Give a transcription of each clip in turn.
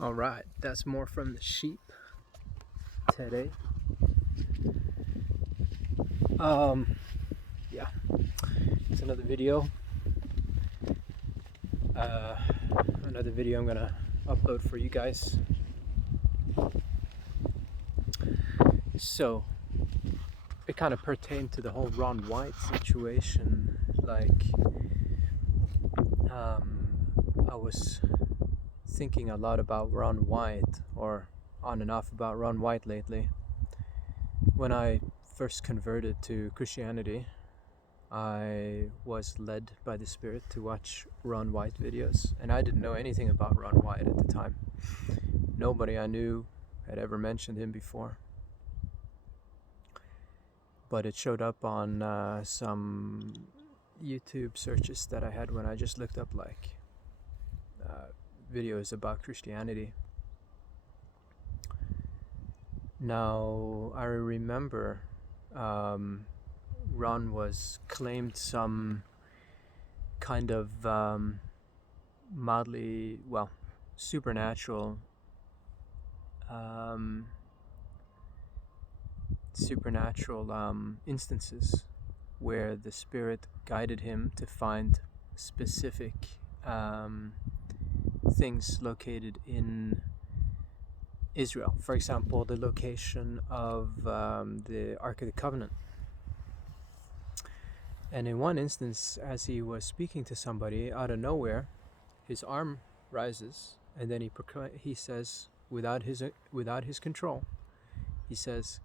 All right, that's more from the sheep today. Yeah, it's another video. Another video I'm gonna upload for you guys. So it kind of pertained to the whole Ron Wyatt situation. Like, I was thinking a lot about Ron Wyatt, or on and off about Ron Wyatt lately. When I first converted to Christianity, I was led by the Spirit to watch Ron Wyatt videos, and I didn't know anything about Ron Wyatt at the time. Nobody I knew had ever mentioned him before, but it showed up on some YouTube searches that I had when I just looked up like videos about Christianity. Now I remember Ron was claimed some kind of mildly, well, supernatural instances where the Spirit guided him to find specific things located in Israel. For example, the location of the Ark of the Covenant. And in one instance, as he was speaking to somebody, out of nowhere, his arm rises, and then he says, without his control, he says,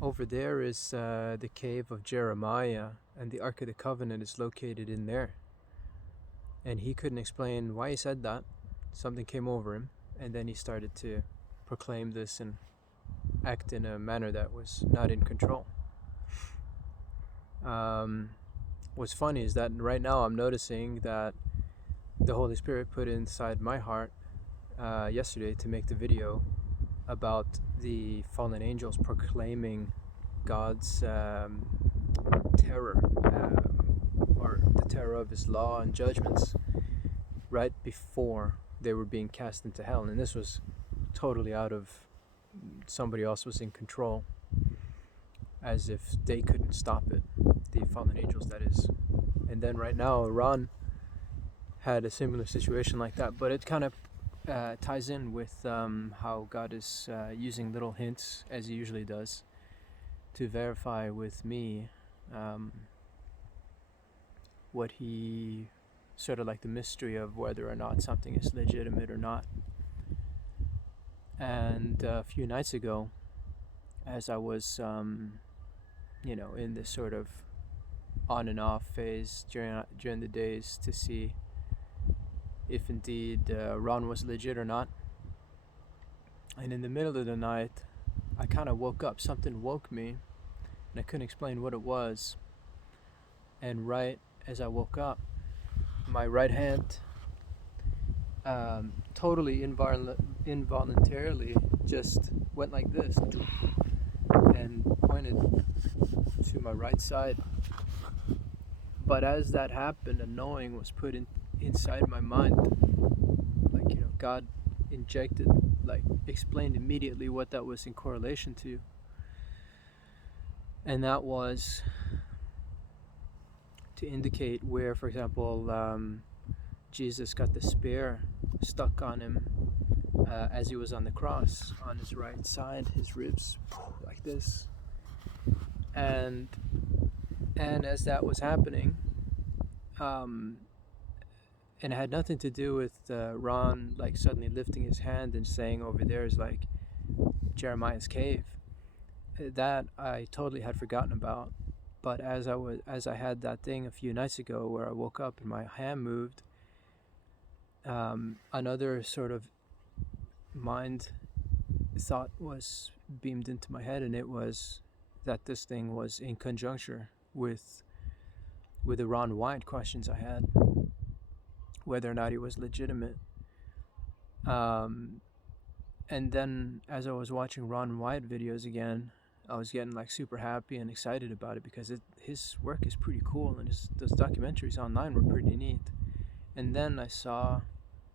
"Over there is the cave of Jeremiah, and the Ark of the Covenant is located in there." And he couldn't explain why he said that. Something came over him, and then he started to proclaim this and act in a manner that was not in control. What's funny is that right now I'm noticing that the Holy Spirit put inside my heart yesterday to make the video about the fallen angels proclaiming God's terror, or the terror of his law and judgments, right before they were being cast into hell. And this was totally out of, somebody else was in control, as if they couldn't stop it, the fallen angels, that is. And then right now Ron had a similar situation like that, but it kind of ties in with how God is using little hints, as he usually does, to verify with me what he, sort of like the mystery of whether or not something is legitimate or not. And a few nights ago, as I was in this sort of on and off phase during the days to see if indeed Ron was legit or not, and in the middle of the night I kind of woke up. Something woke me, and I couldn't explain what it was. And right as I woke up, my right hand totally involuntarily just went like this and pointed to my right side. But as that happened, a knowing was put inside my mind. Like, God injected, like, explained immediately what that was in correlation to. And that was to indicate where, for example, Jesus got the spear stuck on him as he was on the cross, on his right side, his ribs, like this. And as that was happening, and it had nothing to do with Ron like suddenly lifting his hand and saying, "Over there is like Jeremiah's cave." That I totally had forgotten about. But as I had that thing a few nights ago where I woke up and my hand moved, another sort of mind thought was beamed into my head, and it was that this thing was in conjuncture with the Ron Wyatt questions I had, whether or not he was legitimate. And then as I was watching Ron Wyatt videos again, I was getting like super happy and excited about it, because his work is pretty cool, and those documentaries online were pretty neat. And then I saw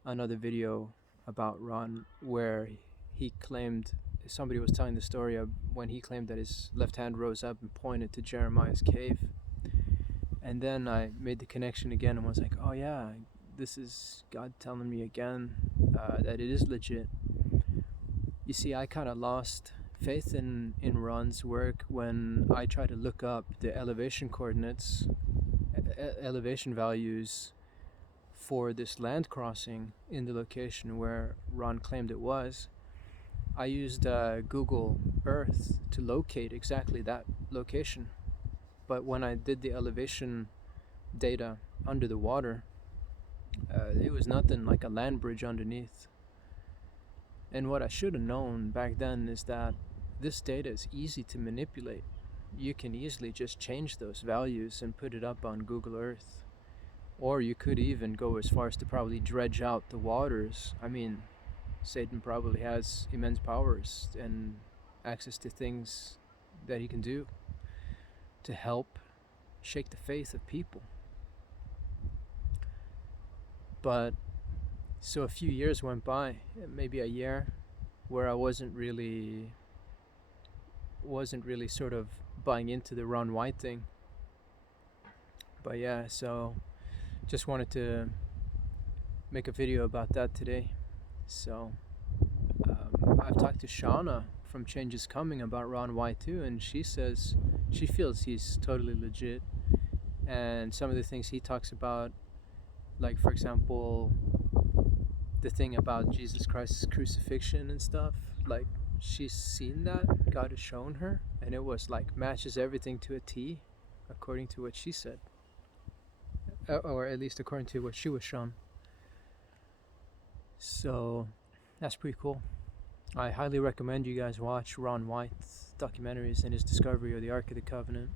another video about Ron, where he claimed, somebody was telling the story of when he claimed that his left hand rose up and pointed to Jeremiah's cave. And then I made the connection again and was like, oh yeah, this is God telling me again that it is legit. You see, I kind of lost faith in Ron's work when I tried to look up the elevation coordinates, elevation values for this land crossing in the location where Ron claimed it was. I used Google Earth to locate exactly that location. But when I did the elevation data under the water, it was nothing like a land bridge underneath. And what I should have known back then is that this data is easy to manipulate. You can easily just change those values and put it up on Google Earth. Or you could even go as far as to probably dredge out the waters. I mean, Satan probably has immense powers and access to things that he can do to help shake the faith of people. But so a few years went by, maybe a year, where I wasn't really sort of buying into the Ron Wyatt thing. But yeah, so just wanted to make a video about that today. So I've talked to Shauna from Change Is Coming about Ron Wyatt too, and she says she feels he's totally legit. And some of the things he talks about, like for example, the thing about Jesus Christ's crucifixion and stuff, like she's seen that, God has shown her, and it was like matches everything to a T, according to what she said, or at least according to what she was shown. So that's pretty cool. I highly recommend you guys watch Ron Wyatt's documentaries and his discovery of the Ark of the Covenant,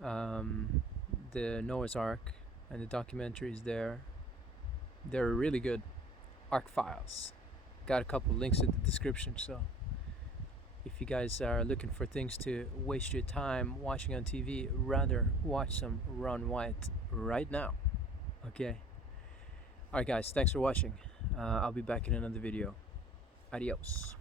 the Noah's Ark, and the documentaries there. They're really good. Ark Files. Got a couple links in the description, so if you guys are looking for things to waste your time watching on TV, rather watch some Ron Wyatt right now. Okay. Alright guys, thanks for watching. I'll be back in another video. Adios.